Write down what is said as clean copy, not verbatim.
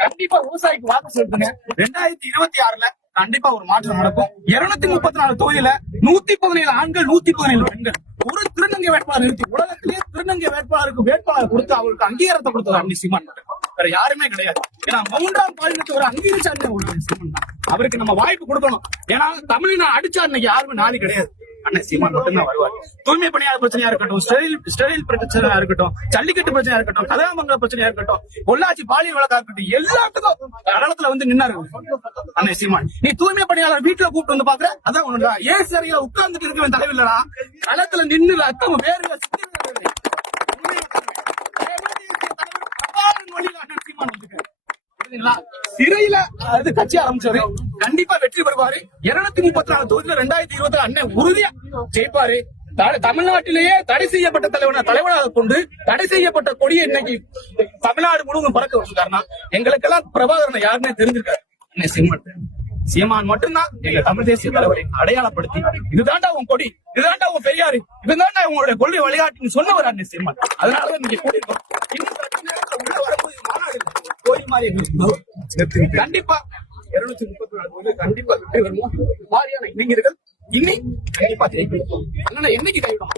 கண்டிப்பா விவசாயிக்கு வாக்கு செலுத்துங்க. 2026ல கண்டிப்பா ஒரு மாற்றம் நடக்கும். 234 தொகுதியில 117 ஆண்கள், 117 பெண்கள். ஒரு திருநங்கை வேட்பாளர் நிறுத்தி உலகத்திலேயே திருநங்கை வேட்பாளர் கொடுத்து அவருக்கு அங்கீகாரத்தை கொடுத்தது அண்ணி சீமான் மட்டும். வேற யாருமே கிடையாது. ஏன்னா 3ஆம் பாலினத்தை ஒரு அங்கீகரிச்சா சீமான் தான். அவருக்கு நம்ம வாய்ப்பு கொடுக்கணும். ஏன்னா தமிழ்நாடு அடிச்சா அன்னைக்கு யாருமே நாதி கிடையாது. அண்ணன் சீமான் மட்டும்தான் வருவார். தூய்மை பணியாளர் பிரச்சனையா இருக்கட்டும், ஸ்டெரில் பிரச்சனையா இருக்கட்டும், ஜல்லிக்கட்டு பிரச்சனையா இருக்கட்டும், கதிராமங்கல பிரச்சனையா இருக்கட்டும், பொள்ளாச்சி பாலியல் வழக்கா இருக்கட்டும், எல்லாத்துக்கும் கடலத்துல வந்து நின்னாரு அண்ணன் சீமான். நீ தூய்மை பணியாளர் வீட்டுல கூப்பிட்டு வந்து பாக்குற, அதான் ஒண்ணுடா. ஏன் சரியா உட்கார்ந்துட்டு இருக்கவன் தலைவர் இல்லடா, களத்துல நின்னு ரத்தம் வேறு சிறையில அது கட்சி ஆரம்பிச்சாரு. கண்டிப்பா வெற்றி பெறுவாரு. 234 தொகுதியில 2020 அண்ணன் உறுதியா ஜெயிப்பாரு. தமிழ்நாட்டிலேயே தடை செய்யப்பட்ட தலைவனாக கொண்டு தடை செய்யப்பட்ட கொடியை இன்னைக்கு தமிழ்நாடு முழுவதும் பறக்க வச்சிருக்காருன்னா எங்களுக்கெல்லாம் பிரபாகரனை யாருன்னே தெரிஞ்சிருக்காரு. அண்ணன் சீமான் மட்டும்தான் எங்க தமிழ் தேசிய தலைவரை அடையாளப்படுத்தி இதுதாண்டா உன் கொடி, இதுதாண்டா உன் பெரியாரு, இதுதாண்டா உங்களுடைய கொள்கை வழிகாட்டின்னு சொன்னவர் அண்ணன் சீமான். அதனாலதான் நீங்க கூட்டிருக்கோம். உள்ள வரும்போது கோயில் மாதிரி கண்டிப்பா 234 கண்டிப்பா வெற்றி வருவோம். மாதிரியான இளைஞர்கள் இன்னைக்கு கண்டிப்பா ஜெயிப்போம். அதனால என்னைக்கு கைவிடும்